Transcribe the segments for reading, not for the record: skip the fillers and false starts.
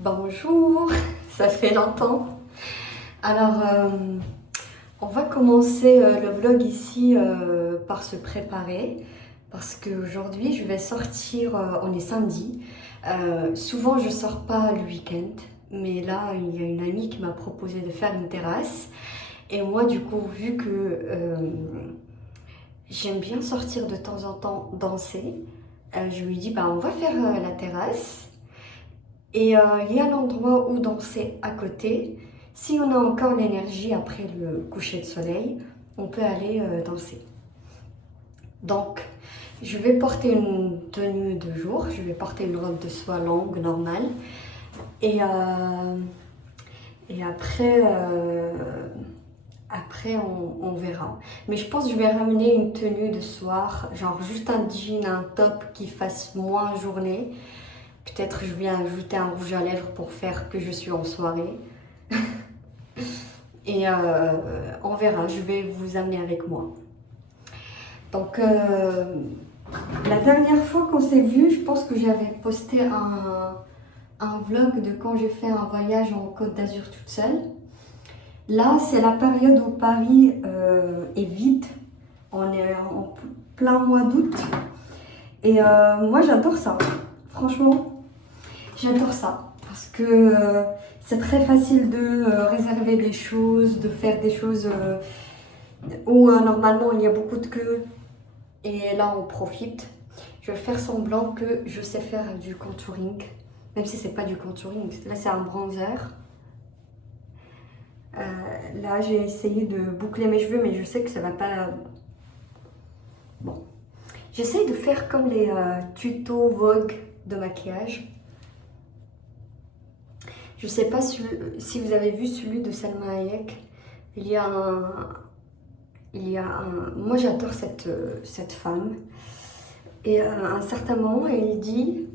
Bonjour, ça fait longtemps. Alors, on va commencer le vlog ici par se préparer parce qu'aujourd'hui je vais sortir, on est samedi. Souvent je sors pas le week-end, mais là il y a une amie qui m'a proposé de faire une terrasse. Et moi du coup, vu que j'aime bien sortir de temps en temps danser, je lui dis bah on va faire la terrasse. Et il y a l'endroit où danser à côté. Si on a encore l'énergie après le coucher de soleil, on peut aller danser. Donc, je vais porter une tenue de jour. Je vais porter une robe de soie longue, normale. Et, après on verra. Mais je pense que je vais ramener une tenue de soir, genre juste un jean, un top qui fasse moins journée. Peut-être je viens ajouter un rouge à lèvres pour faire que je suis en soirée. Et on verra, je vais vous amener avec moi. Donc, la dernière fois qu'on s'est vu, je pense que j'avais posté un vlog de quand j'ai fait un voyage en Côte d'Azur toute seule. Là, c'est la période où Paris est vide. On est en plein mois d'août. Et moi, j'adore ça. Franchement, j'adore ça. Parce que c'est très facile de réserver des choses, de faire des choses où normalement il y a beaucoup de queues. Et là, on profite. Je vais faire semblant que je sais faire du contouring. Même si c'est pas du contouring. Là, c'est un bronzer. Là, j'ai essayé de boucler mes cheveux, mais je sais que ça va pas... Bon. J'essaye de faire comme les tutos Vogue de maquillage. Je sais pas si vous avez vu celui de Salma Hayek. Moi, j'adore cette femme. Et à un certain moment, elle dit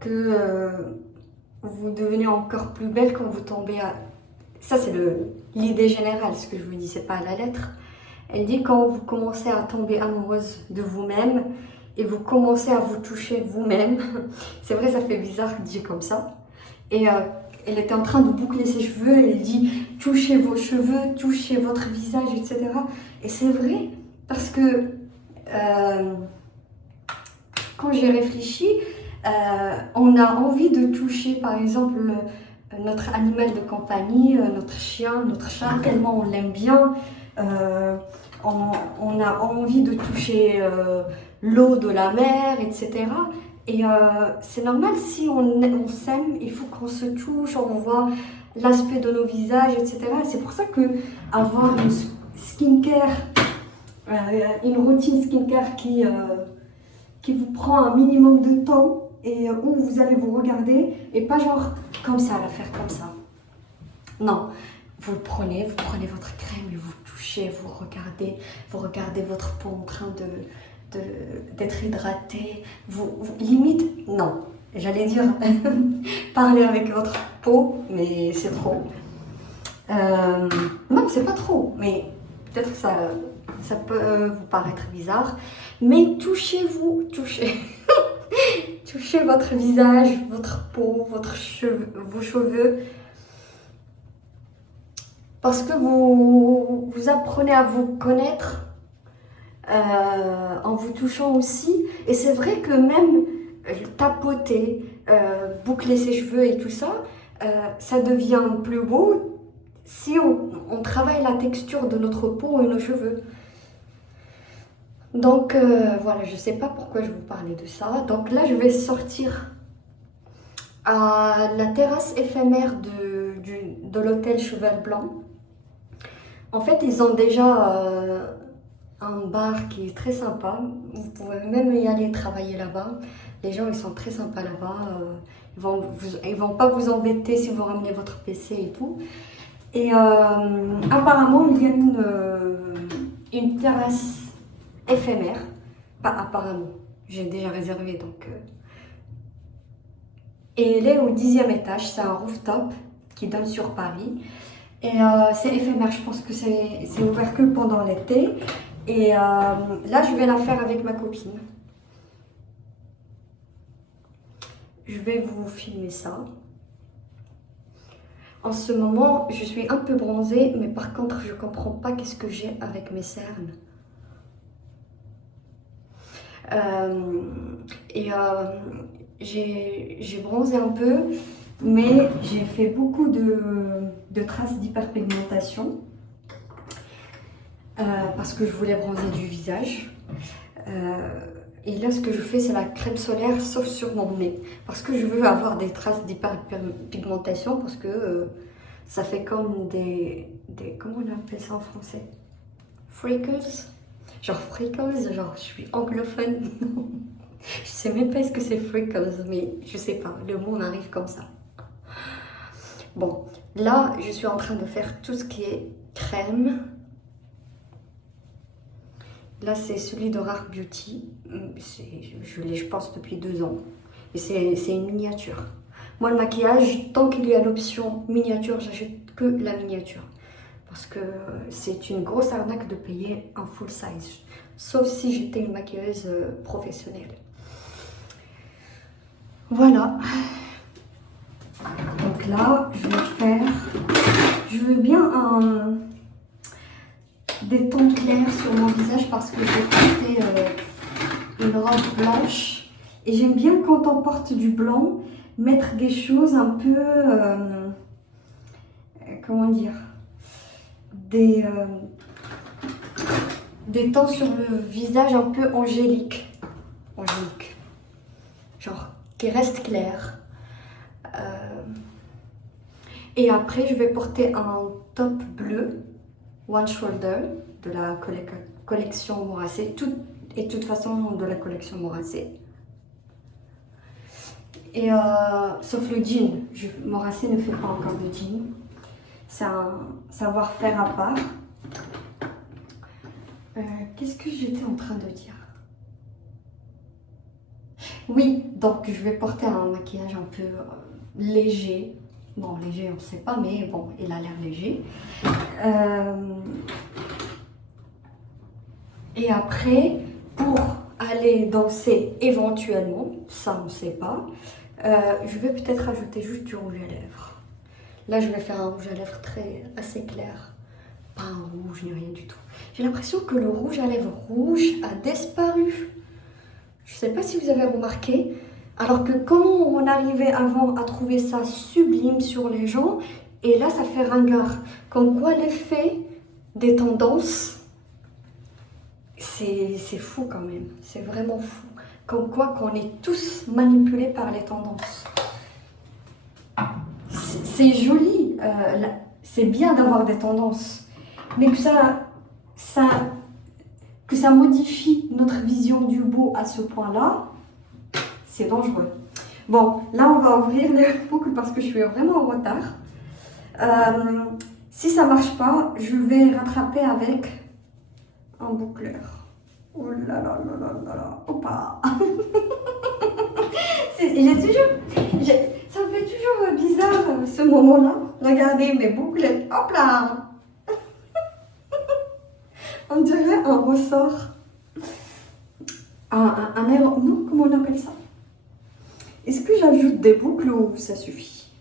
que vous devenez encore plus belle quand vous tombez à... Ça, c'est l'idée générale, ce que je vous dis, c'est pas à la lettre. Elle dit quand vous commencez à tomber amoureuse de vous-même et vous commencez à vous toucher vous-même. C'est vrai, ça fait bizarre dit comme ça. Et elle était en train de boucler ses cheveux. Elle dit touchez vos cheveux, touchez votre visage, etc. Et c'est vrai parce que quand j'ai réfléchi, on a envie de toucher, par exemple, notre animal de compagnie, notre chien, notre chat, tellement on l'aime bien. On a envie de toucher l'eau de la mer, etc. Et c'est normal, si on s'aime, il faut qu'on se touche, on voit l'aspect de nos visages, etc. C'est pour ça que avoir une skincare, une routine skincare qui vous prend un minimum de temps et où vous allez vous regarder et pas genre comme ça, la faire comme ça. Non, vous prenez votre crème et vous touchez, vous regardez votre peau en train d'être hydratée. Limite, non, j'allais dire parler avec votre peau, mais c'est trop. Non, c'est pas trop, mais peut-être que ça peut vous paraître bizarre. Mais touchez-vous, touchez. Touchez votre visage, votre peau, vos cheveux. Parce que vous apprenez à vous connaître en vous touchant aussi. Et c'est vrai que même tapoter, boucler ses cheveux et tout ça, ça devient plus beau si on travaille la texture de notre peau et nos cheveux. Donc voilà, je ne sais pas pourquoi je vous parlais de ça. Donc là, je vais sortir à la terrasse éphémère de l'hôtel Cheval Blanc. En fait, ils ont déjà un bar qui est très sympa. Vous pouvez même y aller travailler là-bas. Les gens, ils sont très sympas là-bas. Ils vont pas vous embêter si vous ramenez votre PC et tout. Et apparemment, il y a une terrasse éphémère. Pas apparemment. J'ai déjà réservé, donc... Et elle est au 10e étage. C'est un rooftop qui donne sur Paris. Et c'est éphémère, je pense que c'est ouvert que pendant l'été. Et là, je vais la faire avec ma copine. je vais vous filmer ça. En ce moment, je suis un peu bronzée, mais par contre, je comprends pas qu'est-ce que j'ai avec mes cernes. J'ai bronzé un peu, mais j'ai fait beaucoup de traces d'hyperpigmentation parce que je voulais bronzer du visage. Et là, ce que je fais, c'est la crème solaire, sauf sur mon nez. Parce que je veux avoir des traces d'hyperpigmentation, parce que ça fait comme comment on appelle ça en français? Freckles? Genre freckles, genre je suis anglophone. Je sais même pas ce que c'est freckles, mais je sais pas, le mot m'arrive comme ça. Bon, là, je suis en train de faire tout ce qui est crème. Là, c'est celui de Rare Beauty. Je l'ai, je pense, depuis 2 ans. Et c'est une miniature. Moi, le maquillage, tant qu'il y a l'option miniature, j'achète que la miniature. Parce que c'est une grosse arnaque de payer un full size. Sauf si j'étais une maquilleuse professionnelle. Voilà. Donc là, je veux bien des tons clairs sur mon visage parce que j'ai porté une robe blanche. Et j'aime bien quand on porte du blanc, mettre des choses un peu, comment dire, des tons sur le visage un peu angélique. Genre, qui reste clair. Et après, je vais porter un top bleu, One Shoulder, de la collection Moracé. Et de toute façon, de la collection Moracé. Et sauf le jean. Moracé ne fait pas encore de jean. C'est un savoir-faire à part. Qu'est-ce que j'étais en train de dire? Oui, donc je vais porter un maquillage un peu léger. Bon, léger, on ne sait pas, mais bon, il a l'air léger. Et après, pour aller danser éventuellement, ça on ne sait pas, je vais peut-être ajouter juste du rouge à lèvres. Là, je vais faire un rouge à lèvres assez clair. Pas un rouge ni rien du tout. J'ai l'impression que le rouge à lèvres rouge a disparu. Je ne sais pas si vous avez remarqué. Alors que quand on arrivait avant à trouver ça sublime sur les gens, et là, ça fait ringard. Comme quoi, l'effet des tendances, c'est fou quand même. C'est vraiment fou. Comme quoi qu'on est tous manipulés par les tendances. C'est joli. C'est bien d'avoir des tendances. Mais que ça modifie notre vision du beau à ce point-là, c'est dangereux. Bon, là, on va ouvrir les boucles parce que je suis vraiment en retard. Si ça marche pas, je vais rattraper avec un boucleur. Oh là là là là là là. Opa. Ça me fait toujours bizarre ce moment-là. Regardez mes boucles. Hop là. On dirait un ressort. Un aéro... Non, comment on appelle ça? Est-ce que j'ajoute des boucles ou ça suffit?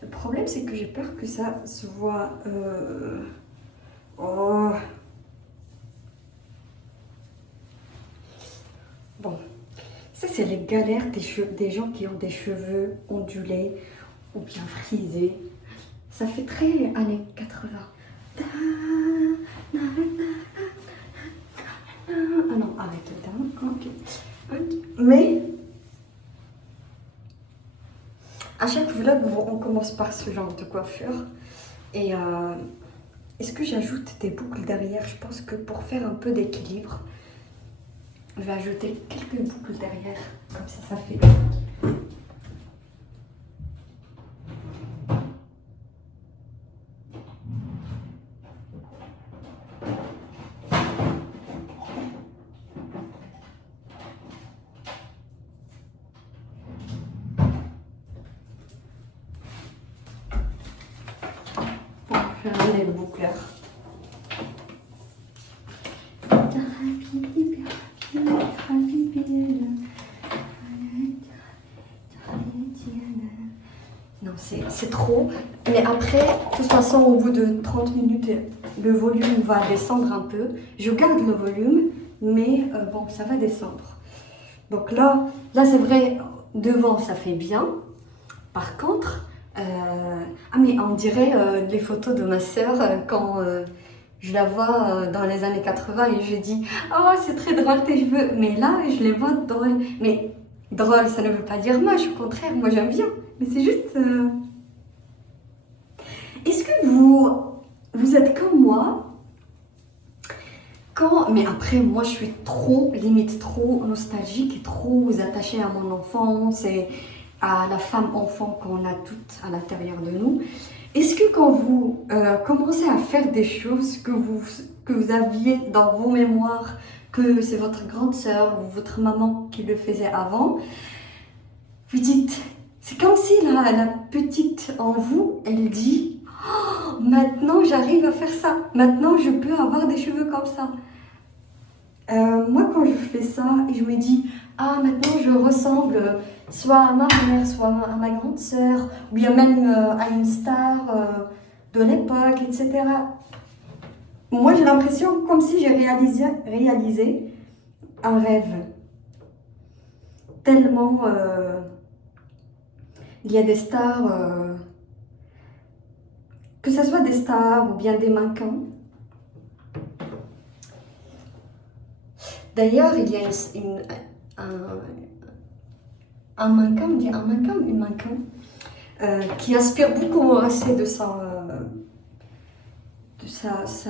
Le problème, c'est que j'ai peur que ça se voit... Oh. Bon, ça c'est les galères des gens qui ont des cheveux ondulés ou bien frisés. Ça fait très années 80. Ah non, arrête là. Ok. Mais à chaque vlog, on commence par ce genre de coiffure. Et est-ce que j'ajoute des boucles derrière? Je pense que pour faire un peu d'équilibre, je vais ajouter quelques boucles derrière. Comme ça fait... Je vais ramener le boucleur. Non, c'est trop. Mais après, de toute façon, au bout de 30 minutes, le volume va descendre un peu. Je garde le volume, mais bon, ça va descendre. Donc là c'est vrai, devant, ça fait bien. Par contre, ah mais on dirait les photos de ma sœur quand je la vois dans les années 80 et je dis oh c'est très drôle tes cheveux. Mais là je les vois drôles. Mais drôle ça ne veut pas dire moche, au contraire moi j'aime bien. Mais c'est juste. Est-ce que vous êtes comme moi mais après moi je suis limite trop nostalgique et trop attachée à mon enfance et à la femme enfant qu'on a toutes à l'intérieur de nous. Est-ce que quand vous commencez à faire des choses que vous aviez dans vos mémoires, que c'est votre grande sœur ou votre maman qui le faisait avant, vous dites, c'est comme si la petite en vous, elle dit oh, maintenant j'arrive à faire ça, maintenant je peux avoir des cheveux comme ça. Moi quand je fais ça, je me dis ah maintenant je ressemble soit à ma mère, soit à ma grande sœur, ou bien même à une star de l'époque, etc. Moi j'ai l'impression comme si j'ai réalisé un rêve. Tellement il y a des stars, que ce soit des stars ou bien des mannequins. D'ailleurs, il y a un mannequin, on dit un mannequin ou une mannequin, qui inspire beaucoup Morasset de sa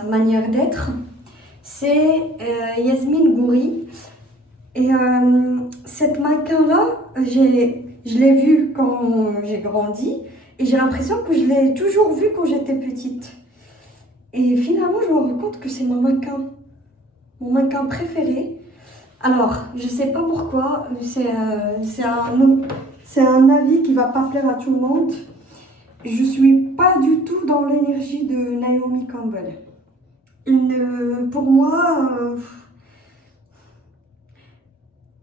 manière d'être. C'est Yasmine Goury. Et cette mannequin-là, je l'ai vue quand j'ai grandi et j'ai l'impression que je l'ai toujours vue quand j'étais petite. Et finalement, je me rends compte que c'est mon mannequin préféré. Alors, je sais pas pourquoi, c'est un avis qui va pas plaire à tout le monde. Je suis pas du tout dans l'énergie de Naomi Campbell. Pour moi,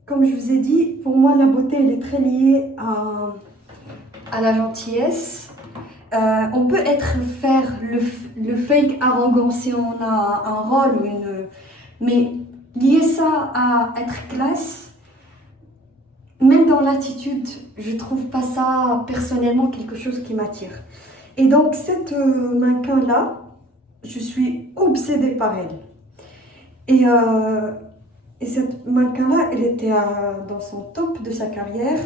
comme je vous ai dit, pour moi la beauté elle est très liée à la gentillesse. On peut faire le fake arrogant si on a un rôle mais lier ça à être classe, même dans l'attitude, je trouve pas ça personnellement quelque chose qui m'attire. Et donc cette mannequin-là, je suis obsédée par elle. Et cette mannequin-là, elle était dans son top de sa carrière.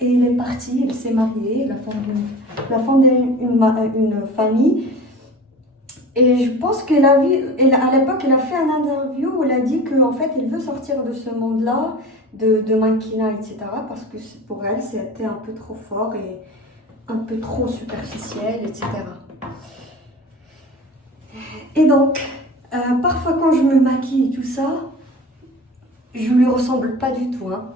Et elle est partie, elle s'est mariée, elle a fondé une famille. Et je pense qu'elle à l'époque, elle a fait un interview où elle a dit qu'en fait, elle veut sortir de ce monde-là, de mannequinat, etc. Parce que pour elle, c'était un peu trop fort et un peu trop superficiel, etc. Et donc, parfois quand je me maquille et tout ça, je ne lui ressemble pas du tout. Hein.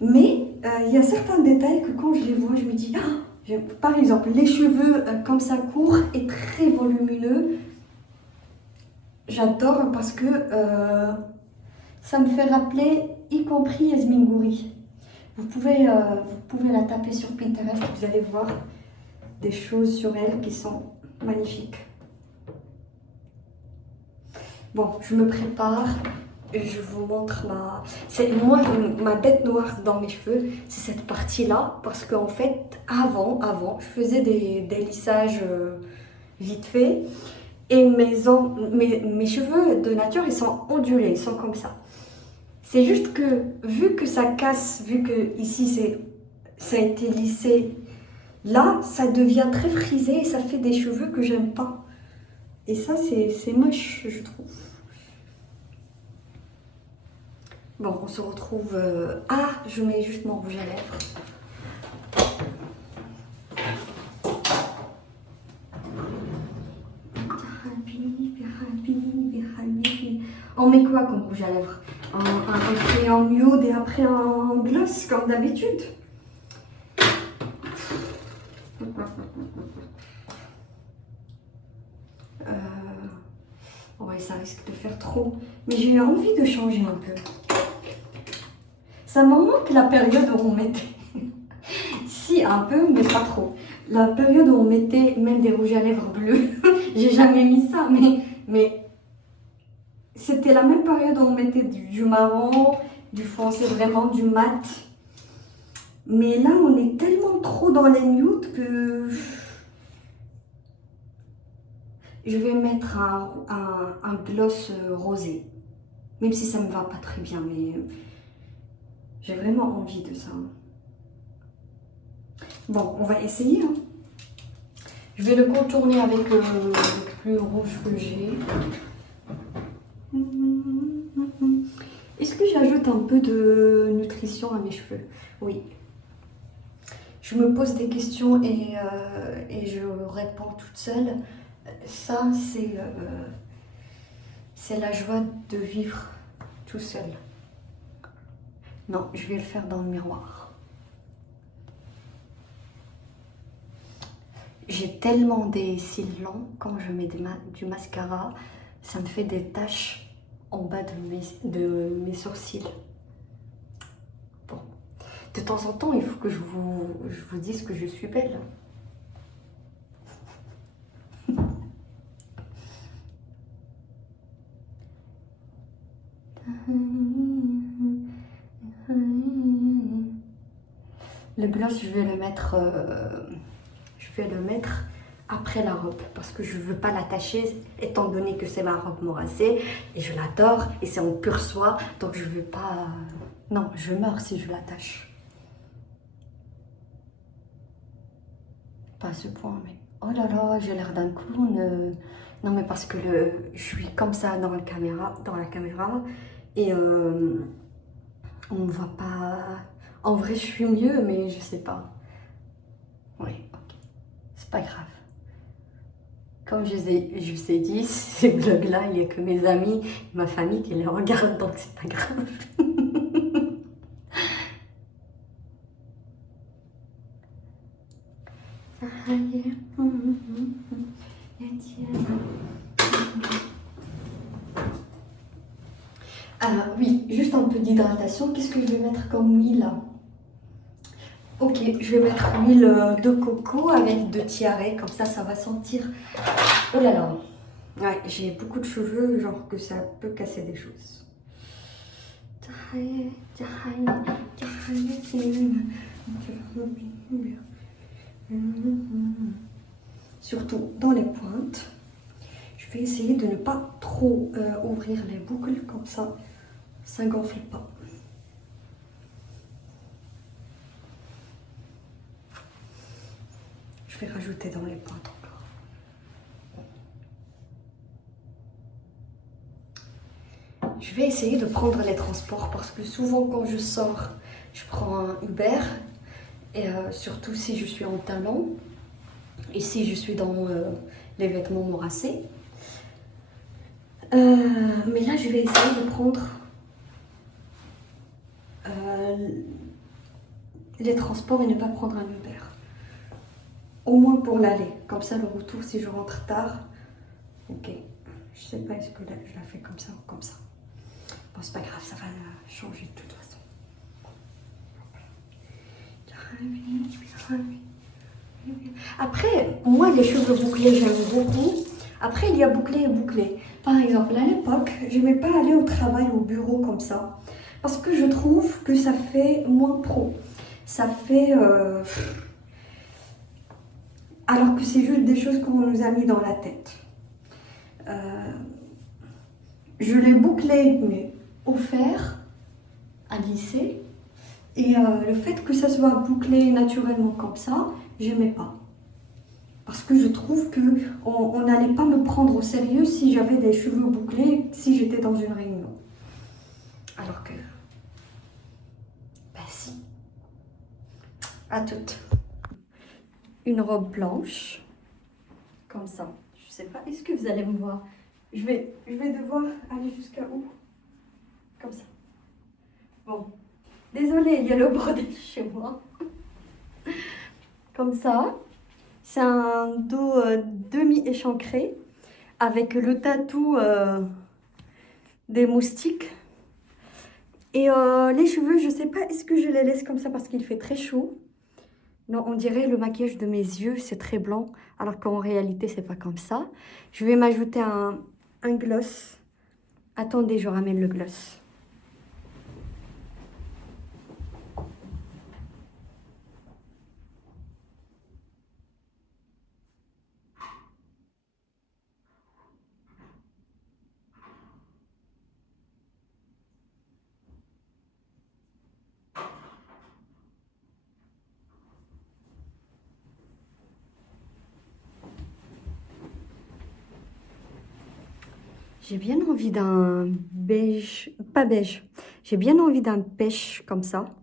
Mais il y a certains détails que quand je les vois, je me dis... Ah, par exemple, les cheveux comme ça courts et très volumineux, j'adore parce que ça me fait rappeler, y compris Yasmine Goury. Vous pouvez la taper sur Pinterest, vous allez voir des choses sur elle qui sont magnifiques. Bon, je me prépare et je vous montre ma bête noire dans mes cheveux, c'est cette partie-là parce qu'en fait, avant, je faisais des lissages vite fait. Et mes cheveux de nature, ils sont ondulés, ils sont comme ça. C'est juste que, vu que ça casse, vu que ici ça a été lissé, là, ça devient très frisé et ça fait des cheveux que j'aime pas. Et ça, c'est moche, je trouve. Bon, on se retrouve... Ah, je mets juste mon rouge à lèvres. On met quoi comme rouge à lèvres? Un crayon nude et après un gloss comme d'habitude. Ouais, ça risque de faire trop. Mais j'ai eu envie de changer un peu. Ça me manque la période où on mettait. Si, un peu, mais pas trop. La période où on mettait même des rouges à lèvres bleus, j'ai jamais mis ça, mais c'était la même période où on mettait du marron, du foncé, vraiment du mat. Mais là, on est tellement trop dans les nudes que je vais mettre un gloss rosé. Même si ça me va pas très bien, mais j'ai vraiment envie de ça. Bon, on va essayer. Hein. Je vais le contourner avec le plus rouge que j'ai. Est-ce que j'ajoute un peu de nutrition à mes cheveux? Oui. Je me pose des questions et je réponds toute seule. Ça, c'est la joie de vivre tout seul. Non, je vais le faire dans le miroir. J'ai tellement des cils longs, quand je mets du mascara, ça me fait des taches en bas de mes sourcils. Bon, de temps en temps, il faut que je vous dise que je suis belle. Le gloss, je vais le mettre après la robe parce que je veux pas l'attacher étant donné que c'est ma robe morassée et je l'adore et c'est en pur soie, donc je veux pas... Non, je meurs si je l'attache. Pas à ce point, mais... Oh là là, j'ai l'air d'un clown. Non, mais parce que je suis comme ça dans la caméra et on ne voit pas... En vrai, je suis mieux, mais je sais pas. Oui, ok. C'est pas grave. Comme je vous ai dit, ces vlogs-là, il n'y a que mes amis, ma famille qui les regardent, donc c'est pas grave. Oui, juste un peu d'hydratation. Qu'est-ce que je vais mettre comme huile? Ok, je vais mettre l'huile de coco avec de tiare, comme ça va sentir... Oh là là. Ouais, j'ai beaucoup de cheveux, genre que ça peut casser des choses. Surtout dans les pointes. Je vais essayer de ne pas trop ouvrir les boucles, comme ça gonfle pas. Je vais rajouter dans les pointes encore. Je vais essayer de prendre les transports parce que souvent quand je sors, je prends un Uber et surtout si je suis en talons et si je suis dans les vêtements morassés. Mais là, je vais essayer de prendre les transports et ne pas prendre un Uber. Au moins pour l'aller. Comme ça, le retour, si je rentre tard, ok. Je sais pas, est-ce que là, je la fais comme ça ou comme ça. Bon, c'est pas grave, ça va changer de toute façon. Après, moi, les cheveux bouclés, j'aime beaucoup. Après, il y a bouclé et bouclé. Par exemple, à l'époque, je n'aimais pas aller au travail, au bureau comme ça. Parce que je trouve que ça fait moins pro. Ça fait... alors que c'est juste des choses qu'on nous a mis dans la tête. Je l'ai bouclé, mais au fer, à lisser. Et le fait que ça soit bouclé naturellement comme ça, j'aimais pas. Parce que je trouve qu'on n'allait pas me prendre au sérieux si j'avais des cheveux bouclés, si j'étais dans une réunion. Alors que... Ben si. À toutes. Une robe blanche, comme ça. Je sais pas, est-ce que vous allez me voir? Je vais devoir aller jusqu'à où? Comme ça. Bon. Désolée, il y a le bordel chez moi. Comme ça. C'est un dos demi-échancré avec le tatou des moustiques. Et les cheveux, je sais pas, est-ce que je les laisse comme ça parce qu'il fait très chaud? Non, on dirait le maquillage de mes yeux, c'est très blanc, alors qu'en réalité, c'est pas comme ça. Je vais m'ajouter un gloss. Attendez, je ramène le gloss. J'ai bien envie d'un beige, pas beige, j'ai bien envie d'un pêche comme ça.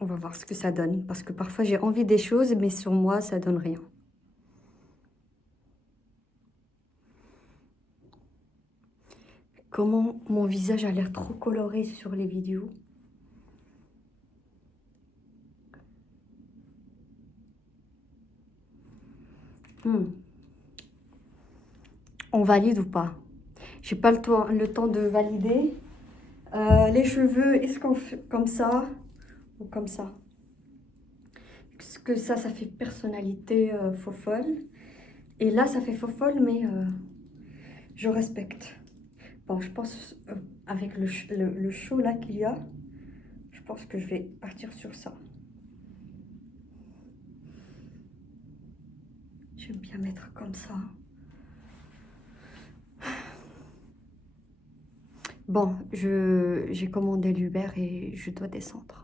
On va voir ce que ça donne, parce que parfois j'ai envie des choses, mais sur moi, ça donne rien. Comment mon visage a l'air trop coloré sur les vidéos. On valide ou pas? J'ai pas le temps de valider. Les cheveux, est-ce qu'on fait comme ça ou comme ça? Parce que ça fait personnalité faux folle. Et là, ça fait faux folle, mais je respecte. Bon, je pense, avec le chaud là qu'il y a, je pense que je vais partir sur ça. J'aime bien mettre comme ça. Bon, j'ai commandé l'Uber et je dois descendre.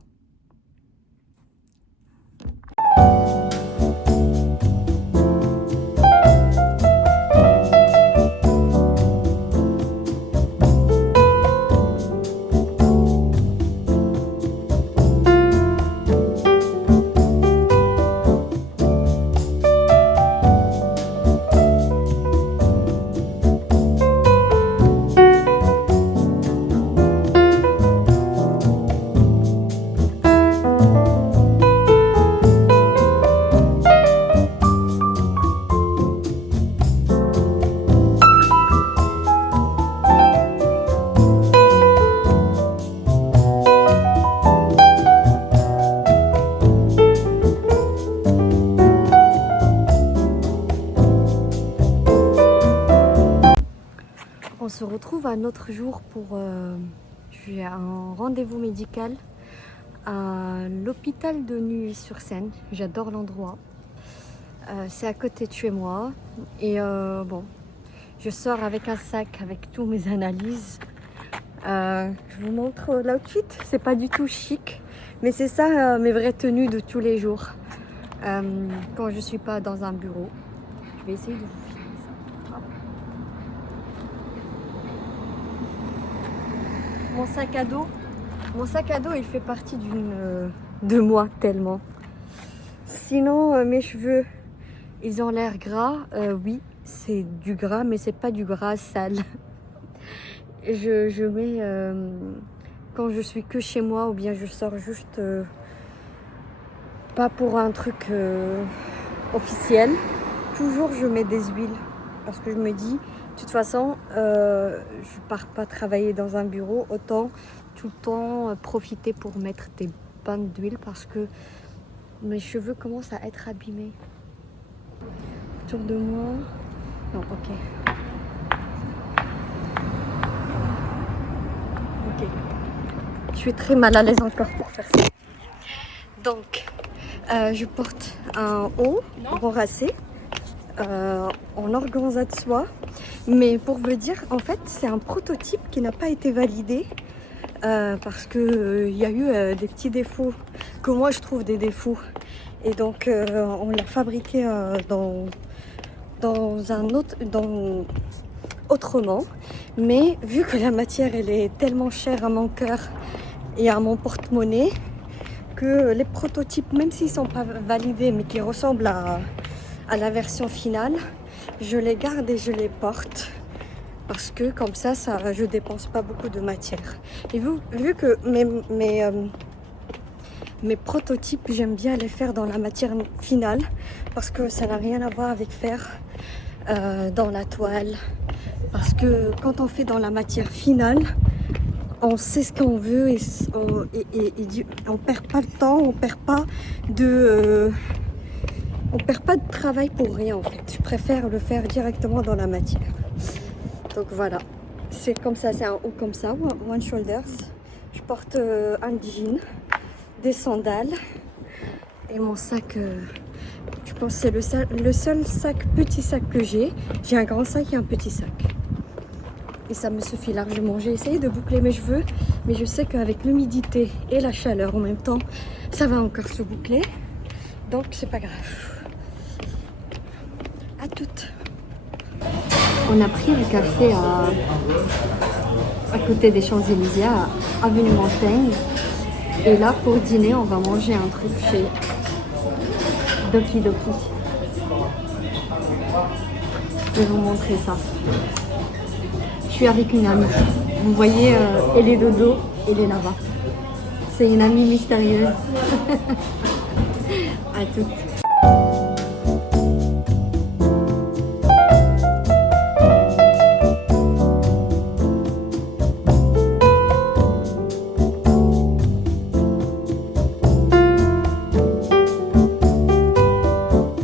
On se retrouve un autre jour pour... j'ai un rendez-vous médical à l'hôpital de Neuilly-sur-Seine. J'adore l'endroit. C'est à côté de chez moi. Et bon, je sors avec un sac avec tous mes analyses. Je vous montre l'outfit. C'est pas du tout chic, mais c'est ça mes vraies tenues de tous les jours. Quand je suis pas dans un bureau. Je vais essayer de vous filmer ça. Hop. Mon sac à dos, il fait partie de moi tellement. Sinon, mes cheveux, ils ont l'air gras. Oui, c'est du gras, mais c'est pas du gras sale. Je mets quand je suis que chez moi ou bien je sors juste pas pour un truc officiel. Toujours, je mets des huiles parce que je me dis, de toute façon, je pars pas travailler dans un bureau, autant tout le temps profiter pour mettre des bains d'huile parce que mes cheveux commencent à être abîmés. Autour de moi. Non, ok. Ok. Je suis très mal à l'aise encore pour faire ça. Donc, je porte un haut embarrassé en organza de soie. Mais pour vous dire, en fait, c'est un prototype qui n'a pas été validé parce que y a eu des petits défauts que moi je trouve des défauts. Et donc, on l'a fabriqué autrement. Mais vu que la matière, elle est tellement chère à mon cœur et à mon porte-monnaie, que les prototypes, même s'ils ne sont pas validés, mais qui ressemblent à la version finale, je les garde et je les porte parce que comme ça je dépense pas beaucoup de matière. Et vu que mes prototypes, j'aime bien les faire dans la matière finale parce que ça n'a rien à voir avec faire dans la toile. Parce que quand on fait dans la matière finale, on sait ce qu'on veut et on perd pas le temps, on perd pas de travail pour rien en fait. Je préfère le faire directement dans la matière. Donc voilà, c'est comme ça, c'est un haut comme ça, one shoulders. Je porte un jean, des sandales et mon sac. Je pense que c'est le seul petit sac que j'ai. J'ai un grand sac et un petit sac. Et ça me suffit largement. J'ai essayé de boucler mes cheveux, mais je sais qu'avec l'humidité et la chaleur en même temps, ça va encore se boucler. Donc c'est pas grave. À toutes. On a pris le café à côté des Champs-Élysées, à Avenue Montaigne. Et là, pour dîner, on va manger un truc chez Doki Doki. Je vais vous montrer ça. Je suis avec une amie. Vous voyez, elle est de dos, elle est là-bas. C'est une amie mystérieuse. À toutes.